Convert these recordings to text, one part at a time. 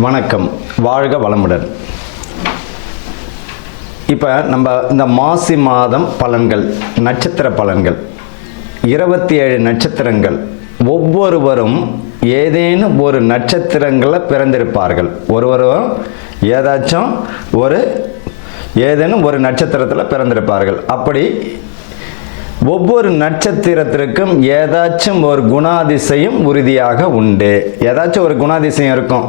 வணக்கம். வாழ்க வளமுடன். இப்போ நம்ம இந்த மாசி மாதம் பலன்கள் நட்சத்திர பலன்கள். இருபத்தி ஏழு நட்சத்திரங்கள். ஒவ்வொருவரும் ஏதேனும் ஒரு நட்சத்திரங்களில் பிறந்திருப்பார்கள். ஒருவரும் ஏதாச்சும் ஒரு ஏதேனும் ஒரு நட்சத்திரத்தில் பிறந்திருப்பார்கள். அப்படி ஒவ்வொரு நட்சத்திரத்திற்கும் ஏதாச்சும் ஒரு குணாதிசயம் உறுதியாக உண்டு. ஏதாச்சும் ஒரு குணாதிசயம் இருக்கும்.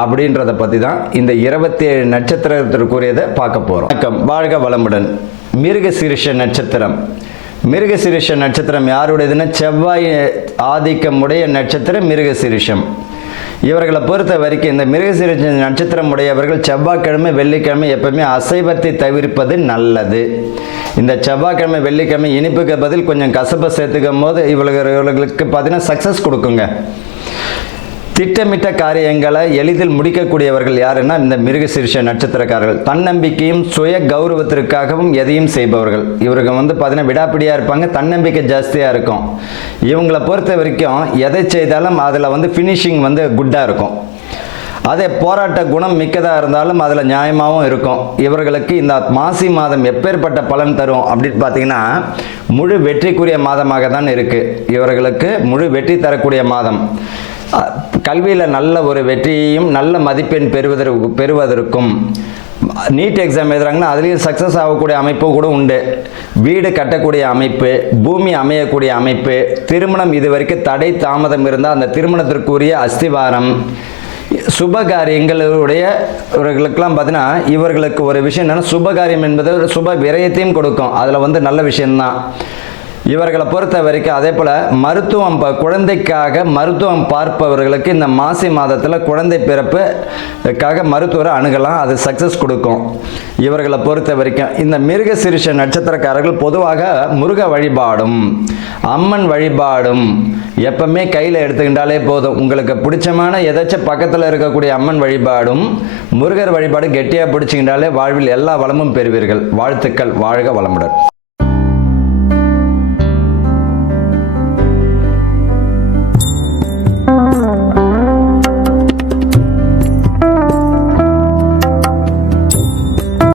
அப்படின்றத பற்றி தான் இந்த இருபத்தி ஏழு நட்சத்திரத்திற்குரியதை பார்க்க போகிறோம் வணக்கம். வாழ்க வளமுடன். மிருக நட்சத்திரம். மிருக நட்சத்திரம் யாருடையதுன்னா செவ்வாய் ஆதிக்கமுடைய நட்சத்திரம் மிருக இவர்களை பொறுத்த வரைக்கும் இந்த மிருகசீரிஷ நட்சத்திரம் உடையவர்கள் செவ்வாய்க்கிழமை வெள்ளிக்கிழமை எப்பவுமே அசைவத்தை தவிர்ப்பது நல்லது. இந்த செவ்வாய்க்கிழமை வெள்ளிக்கிழமை இனிப்புக்கு பதில் கொஞ்சம் கசப்பை சேர்த்துக்கும் போது இவர்களுக்கு பார்த்தீங்கன்னா சக்ஸஸ் கொடுக்குங்க. திட்டமிட்ட காரியங்களை எளிதில் முடிக்கக்கூடியவர்கள் யாருன்னா இந்த மிருகசீரிஷ நட்சத்திரக்காரர்கள். தன்னம்பிக்கையும் சுய கௌரவத்திற்காகவும் எதையும் செய்பவர்கள். இவருக்கு வந்து பார்த்தீங்கன்னா விடாப்பிடியாக இருப்பாங்க தன்னம்பிக்கை ஜாஸ்தியாக இருக்கும். இவங்களை பொறுத்த வரைக்கும் எதை செய்தாலும் அதில் வந்து ஃபினிஷிங் வந்து குட்டாக இருக்கும். அதே போராட்ட குணம் மிக்கதாக இருந்தாலும் அதில் நியாயமாகவும் இருக்கும். இவர்களுக்கு இந்த மாசி மாதம் எப்பேற்பட்ட பலன் தரும் அப்படின்னு பார்த்தீங்கன்னா முழு வெற்றிக்குரிய மாதமாக தான் இருக்குது இவர்களுக்கு முழு வெற்றி தரக்கூடிய மாதம். கல்வியில் நல்ல ஒரு வெற்றியையும் நல்ல மதிப்பெண் பெறுவதற்கு பெறுவதற்கும் நீட் எக்ஸாம் எழுதுறாங்கன்னா அதுலேயும் சக்ஸஸ் ஆகக்கூடிய அமைப்பு கூட உண்டு. வீடு கட்டக்கூடிய அமைப்பு பூமி அமையக்கூடிய அமைப்பு திருமணம் இது வரைக்கும் தடை தாமதம் இருந்தால் அந்த திருமணத்திற்குரிய அஸ்திவாரம். சுபகாரியங்களுடைய இவர்களுக்கெல்லாம் பார்த்தீங்கன்னா இவர்களுக்கு ஒரு விஷயம் என்னென்னா சுபகாரியம் என்பது சுப விரயத்தையும் கொடுக்கும். அதில் வந்து நல்ல விஷயம்தான். இவர்களை பொறுத்த வரைக்கும் அதே போல் மருத்துவம் ப- குழந்தைக்காக மருத்துவம் பார்ப்பவர்களுக்கு இந்த மாசி மாதத்தில் குழந்தை பிறப்புக்காக மருத்துவரை அணுகலாம் அது சக்ஸஸ் கொடுக்கும். இவர்களை பொறுத்த வரைக்கும் இந்த மிருக சிறுஷ நட்சத்திரக்காரர்கள் பொதுவாக முருக வழிபாடும் அம்மன் வழிபாடும் எப்பவுமே கையில் எடுத்துக்கிட்டாலே போதும். உங்களுக்கு பிடிச்சமான எதாச்சும் பக்கத்தில் இருக்கக்கூடிய அம்மன் வழிபாடும் முருகர் வழிபாடு கெட்டியாக பிடிச்சிக்கிட்டாலே வாழ்வில் எல்லா வளமும் பெறுவீர்கள். வாழ்த்துக்கள் வாழ்க வளமுடன்.